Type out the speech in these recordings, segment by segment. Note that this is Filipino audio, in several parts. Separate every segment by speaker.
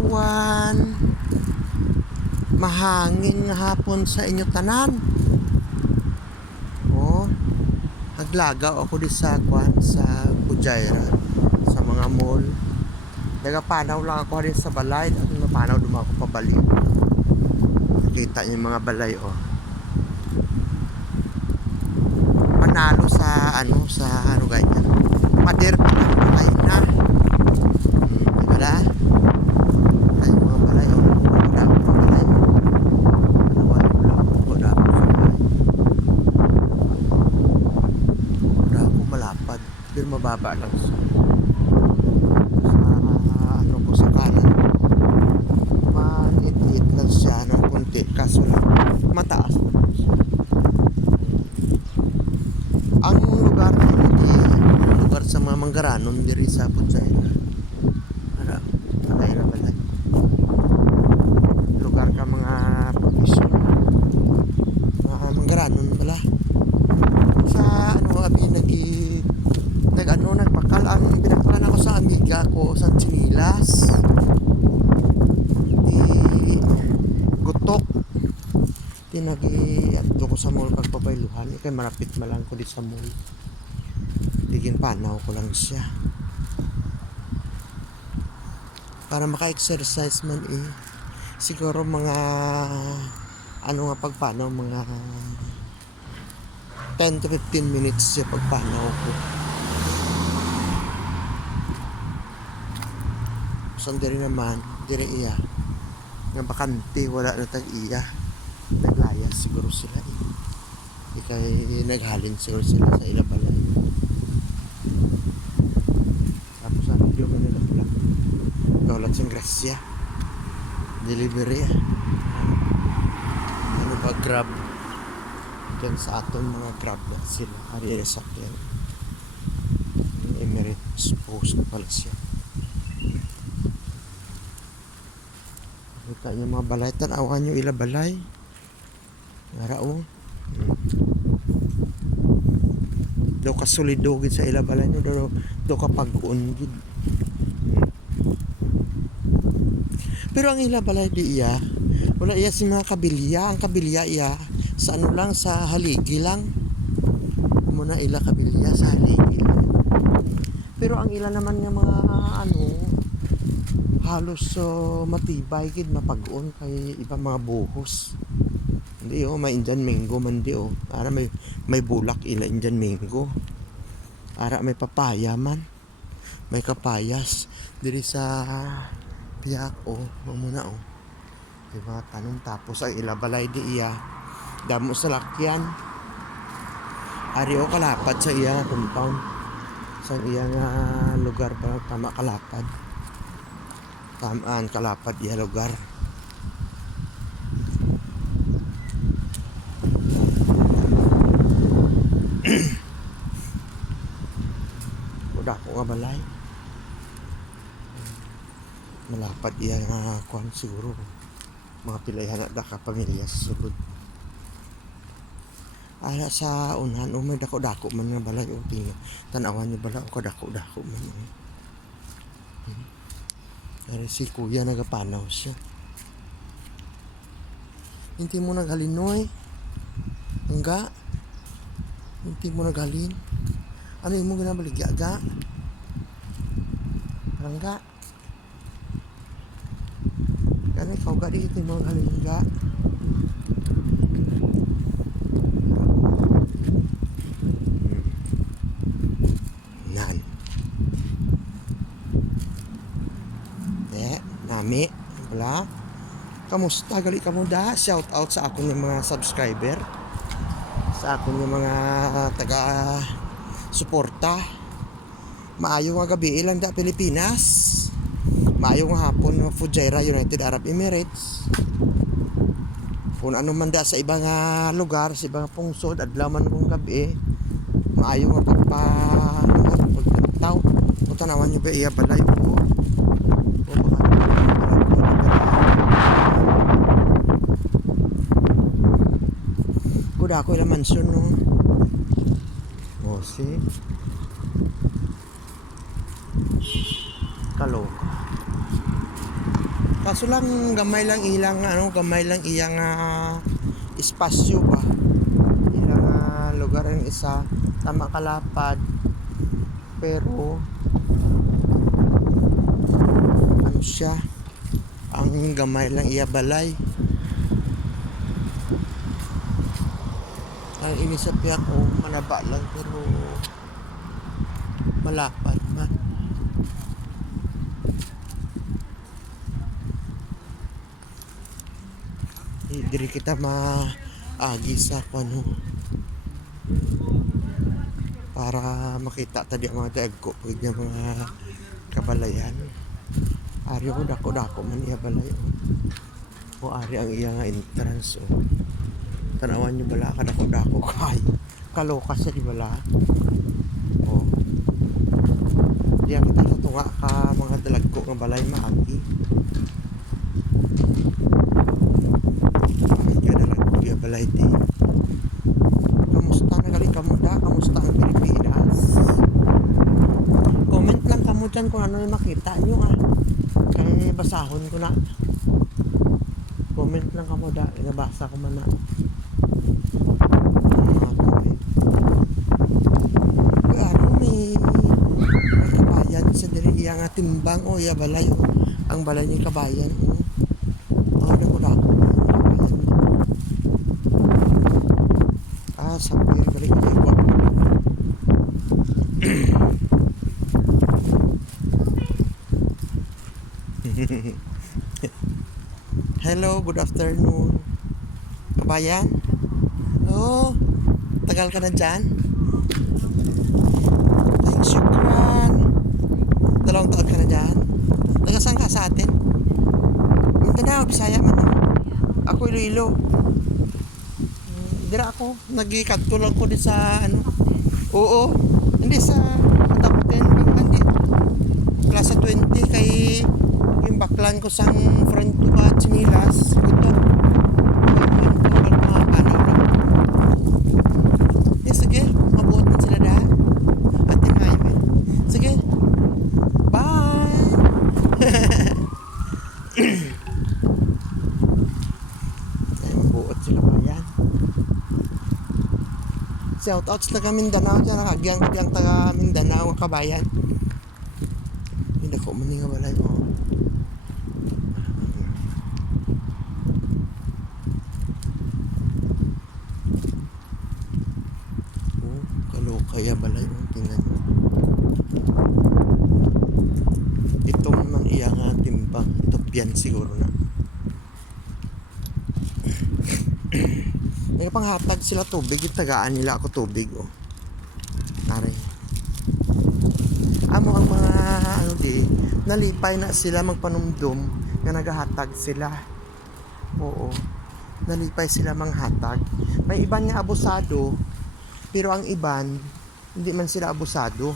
Speaker 1: everyone. Mahangin nga hapon sa inyo tanan. Oh, haglagaw ako di sa kwan sa Pujaira sa mga mall. Nagapanaw lang ako rin sa balay at napanaw duma ako pabalik. Nakita niyo yung mga balay oh. Panalo sa ano sa ano ganyan. Pader pa na. Hmm, di ba da? Ay, mga balay oh. Wala ako mga balay. Ano wala wala wala ako sa balay. Wala ako malapad. Pero mababa lang sa sa ano ko sa kanan. Maliit-liit lang siya ng kunti. Kaso lang, mataas naman siya. Ang lugar na hindi lugar sa mga manggaranon diri sa Putsayna. Para balay na balay. Lugar ka mga professional. Mga manggaranon bala. Sa ano abi nagi nag ano nagpakal ang pinakalan ako sa amiga ko sa Chinilas. Di gutok tinagi adto ko sa mall pagpapailuhan. Kay marapit malang ko di sa mall. Digin panaw ko lang siya. Para maka-exercise man eh. Siguro mga ano nga pagpanaw mga 10 to 15 minutes siya pagpanaw ko. Saan diri naman? Diri iya. Nga bakante wala na tag iya siguro sila eh. Di kay naghalin siguro sila sa ilabalay. Tapos ano yung nila pala. Kaulat sa Gracia. Delivery ah. Ano ba grab? Diyan sa aton mga grab na sila. Ari sa sakyan. Emirates Post pala siya. Kita niyo mga balay. Tanawan niyo ila balay. Nara o. Daw ka solidogid sa ila balay no daw daw ka pag-uon gid. Pero ang ila balay di iya wala iya si mga kabilya, ang kabilya iya sa ano lang sa haligi lang. Muna ila kabilya sa haligi. Pero ang ila naman nga mga ano halos so matibay gid mapag-on kay iba mga buhos. Hindi oh, may Indian mango man di oh. Ara may may bulak ila Indian mango. Ara may papaya man. May kapayas diri sa piyak oh, mamuna oh. Di ba tanong tapos ang ila balay di iya. Damo sa lakyan. Ari oh kalapad sa iya compound. Sa iya nga lugar ba tama kalapad. Tamaan kalapad iya lugar. Wala ko nga balay. Malapad iya nga kwan siguro. Mga pilayhan na daka sa sulod. Ala sa unahan, umay dako-dako man nga balay. O tinga, tanawan niyo bala, o kadako-dako man. eh. Hmm. Pero si kuya nagapanaw siya. Hindi mo naghalinoy. Hangga. Hindi mo naghalin. Ano yung mo ginabaligya ga? Hangga. Ano ikaw ga dito yung mga halin ga? Nan. Eh, nami. Wala. Kamusta? Gali ka mo da? Shout out sa akong mga subscriber. Sa akong mga taga suporta. Maayo nga gabi ilang da Pilipinas. Maayo nga hapon nga Fujairah United Arab Emirates. Kung ano man da sa ibang nga lugar, sa ibang pungsod, adlaw man kong gabi. Maayo nga pagpa pagtaw. O tanawan nyo ba iya balay po. O baka Kuda ako ilang mansyon no. O si. Kaloka. Kaso lang gamay lang ilang ano, gamay lang iyang ah, espasyo ba. Ilang ah, lugar ang isa tama kalapad. Pero ano siya? Ang gamay lang iya balay. Ang inisapi ako, manaba lang pero malapad man. Eh, diri kita maagi sa ano para makita tadi ang mga dagko pag niya mga kabalayan. Ari ko dako dako man iya balay o o ari ang iya nga entrance o tanawan nyo bala ka dako dako kay kaloka sa di bala. O. Diyan kita sa tunga ka mga dalagko nga balay maagi kaya dalagko iya balay di Kamusta na gali kamuda? Kamusta ang Pilipinas? Comment dyan kung ano yung makita nyo ah. Kaya basahon ko na. Comment lang kamo da. Inabasa ko man na. Ano sa diri iya nga timbang o iya balay o. Ang balay ni kabayan o. Oh, dako dako. Kabayan mo. Ah, sapir balik airport. Hello, good afternoon. Kabayan? Oh, tagal ka na dyan? Thanks, syukran. Dalawang taon ka na dyan? Taga saan ka sa atin? Mindanao, Bisaya man. Ako Iloilo. Dira ako, nagikadto lang ko di sa ano. Oo, hindi sa 10 hindi. Klase 20 kay baklan ko sang front ko at sinilas. Ito. Eh, sige, mabuot man sila da. Ating highway. Sige. Bye! Ay, mabuot sila pa yan. Shout out sa taga Mindanao dyan, nakagyang gyang taga Mindanao ang kabayan. Hindi ko man nga walay mo. Oh, kalokaya balay mo, tingnan mo. Ito man iya ito piyan siguro na. May panghatag sila tubig, yung tagaan nila ako tubig, oh. Tare. Amo ang mga, ano di, nalipay na sila magpanumdum na naghahatag sila. Oo. Nalipay sila manghatag. May iban nga abusado, pero ang iban, hindi man sila abusado.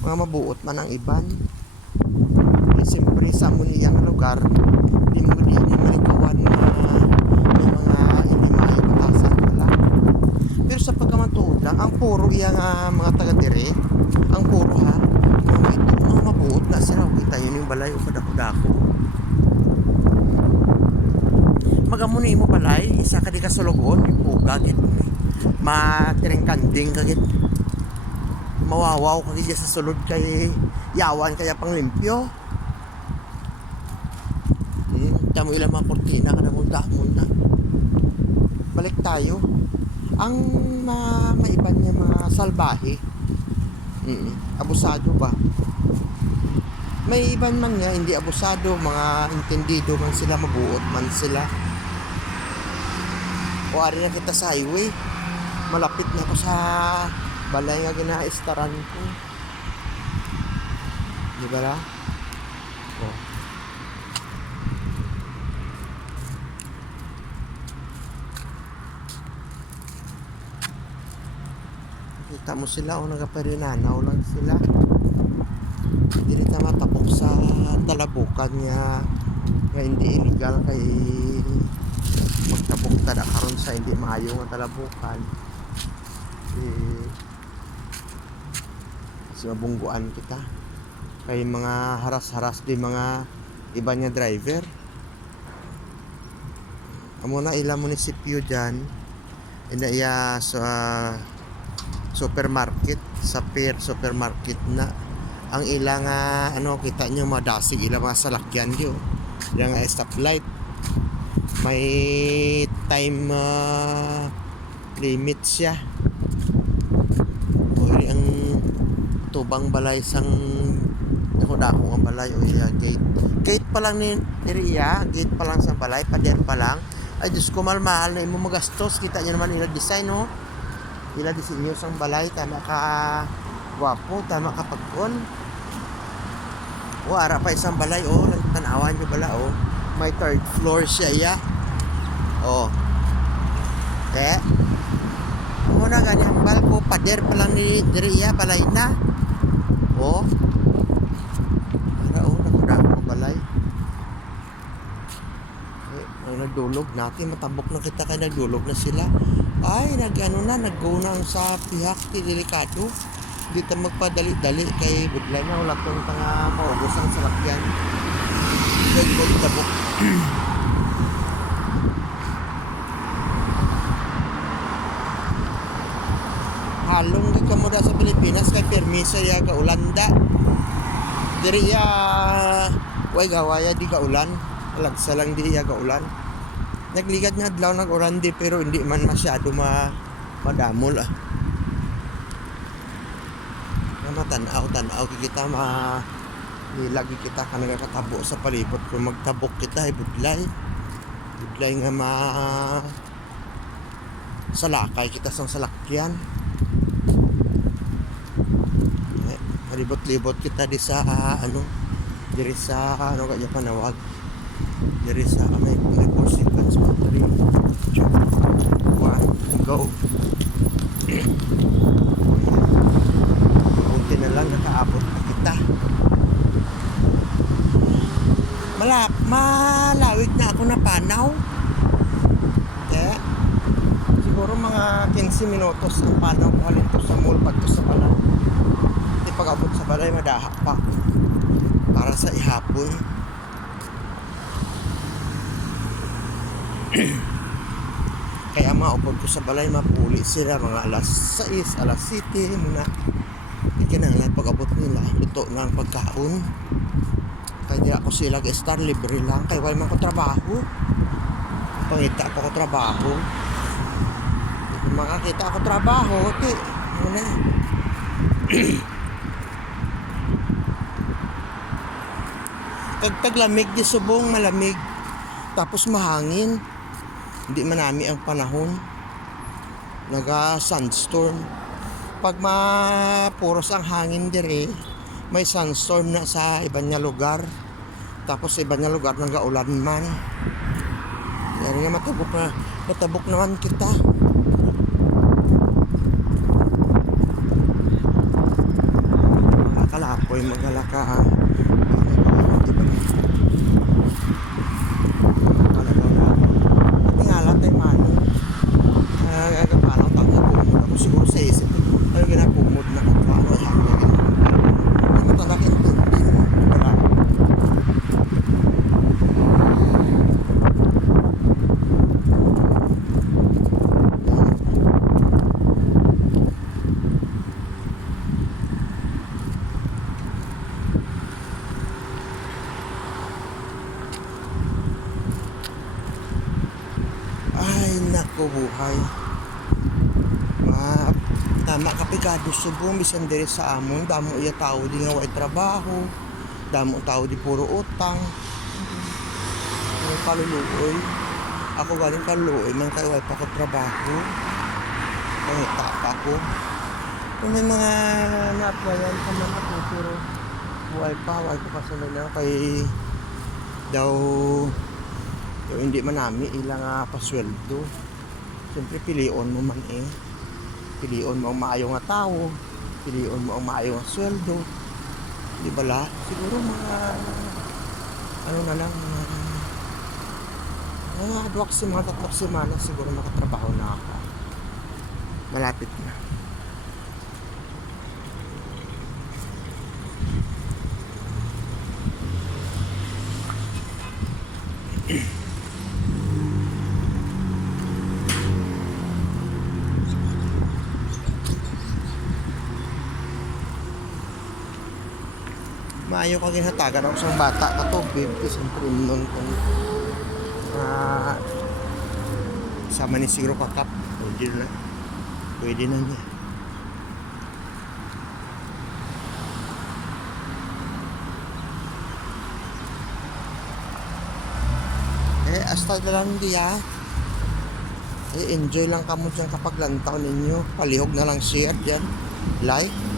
Speaker 1: Mga mabuot man ang iban. Siyempre, sa amuniyang lugar, di mo di mo malikawan na may mga hindi maipatasan wala. Pero sa pagkamantuod lang, ang puro iya nga mga taga dire, ang puro ha, mga ito, mga mabuot na sila, kita yun yung balay o kadako-dako. Magamuni mo balay, isa ka di kasulugon, yung puga, git. Matiring kanding ka git. Mawawaw ka git sa sulod kay yawan kaya pang limpyo. Hmm, tamo ilang mga kortina ka na munda muna. Balik tayo. Ang ma maiba niya mga salbahe. Mm, abusado ba? May iban man nga hindi abusado, mga intendido man sila, mabuot man sila. O na kita sa highway. Malapit na ako sa balay nga ginaistaran ko. Di ba la? O. Kita mo sila o nagaparinanaw lang sila. Rin na matapok sa talabukan niya nga hindi illegal kay magtabok tada karon sa hindi maayo nga talabukan eh kasi mabungguan kita kay mga haras-haras di mga iba niya driver. Amo na ilang munisipyo dyan. Ina iya sa supermarket sa Pier supermarket na. Ang ilang ah, ano kita nyo madasig ilang mga salakyan oh. Ilang nga stoplight. May time ah, limit siya. O ang tubang balay sang ako dako ang balay o iya gate. Gate pa lang ni ni iya gate pa lang sa balay pader pa lang. Ay Diyos ko mahal na imo magastos kita nyo naman ila design oh ila disenyo sang balay tama ka gwapo tama ka pagkon o ara pa isang balay oh tanawan nyo bala oh. May third floor siya ya oh. Eh mo na ganyang balko pader pa lang ni diri iya balay na. Oh. Ara oh nakuda ko balay. Eh, ang nagdulog natin matabok na kita kay nagdulog na sila ay nagano na naggo na sa pihak ti delikado. Di ta magpadali-dali kay budlay na wala tong tanga maugos ang salakyan nagbo tabok. Halong di ka mo da sa Pilipinas kay permiso ya ka ulanda diri ya way gawaya di ka ulan. Lagsa lang di ya ka ulan nagligad nga adlaw nag orandi pero hindi man masyado ma madamol ah. Nga matanaw tanaw kita ma nilagi kita ka nagakatabo sa palibot kung magtabok kita ay budlay. Budlay nga ma salakay kita sa salakyan. Eh, malibot-libot kita di sa ah, ano diri sa ano kaya panawag diri sa may may seconds pa three two one. Go. Buti na lang nakaabot na kita. Malap malawig na ako na panaw. Kaya siguro mga 15 minutos ang panaw ko halito sa mall pagto sa balay di pag-abot sa balay madaha pa. Para sa ihapon Kaya maupod ko sa balay, mapuli sila mga alas 6, alas 7 muna. Hindi kinanglan pag-abot nila. Luto na ang pagkaon. Kaya ako sila star libre lang. Kaya wala man ko trabaho. Pangita ako ko trabaho. Kung makakita ako trabaho, ti. Muna. Kag taglamig di subong malamig. Tapos mahangin hindi manami ang panahon. Naga sandstorm pag mapuros ang hangin dire may sandstorm na sa ibang nga lugar. Tapos sa ibang nga lugar nang gaulan man. Yan nga matabok na matabok naman kita mga kalapoy magalaka ha Talaga na. Pati nga lang tayo mano. Uh, paano tanga pumod ako siguro sa isip. Ano ginapumod na kung paano yan. Hindi mo talaga intindi mo. Wala. Ay, nako buhay. Ma tama kapigado subong bisan diri sa amon damo iya tao di nga way trabaho damo tao di puro utang ang kaluluoy ako galing kaluluoy man kay way pa ko trabaho pangita pa ako kung may mga na-applyan ka man ako pero buhay pa way ko kasunod na kay daw So, hindi man namin ilang uh, pasweldo. Siyempre, pilion mo man eh. Pilion mo ang maayo nga tao. Pilion mo ang maayo nga sweldo. Di ba la? Siguro mga ano na lang mga mga duwak si mga tatlong semana siguro makatrabaho na ako. Malapit na. Maayo ka ginhatagan ako sa bata ka to, babe, siyempre nun kung ah sama ni siguro kakap, pwede na. Pwede na niya. Eh, hasta na lang diya. Eh, enjoy lang kamo dyan kapag lantaw ninyo. Palihog na lang share dyan. Like.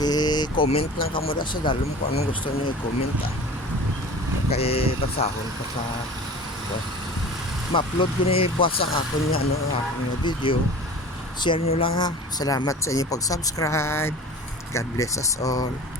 Speaker 1: At eh, comment lang da sa dalom kung anong gusto niyo i-comment ah. Kaya basahon pa sa ma-upload ko na ibuwas ang ako niya ano, akong video. Share nyo lang ha. Salamat sa inyong pag-subscribe. God bless us all.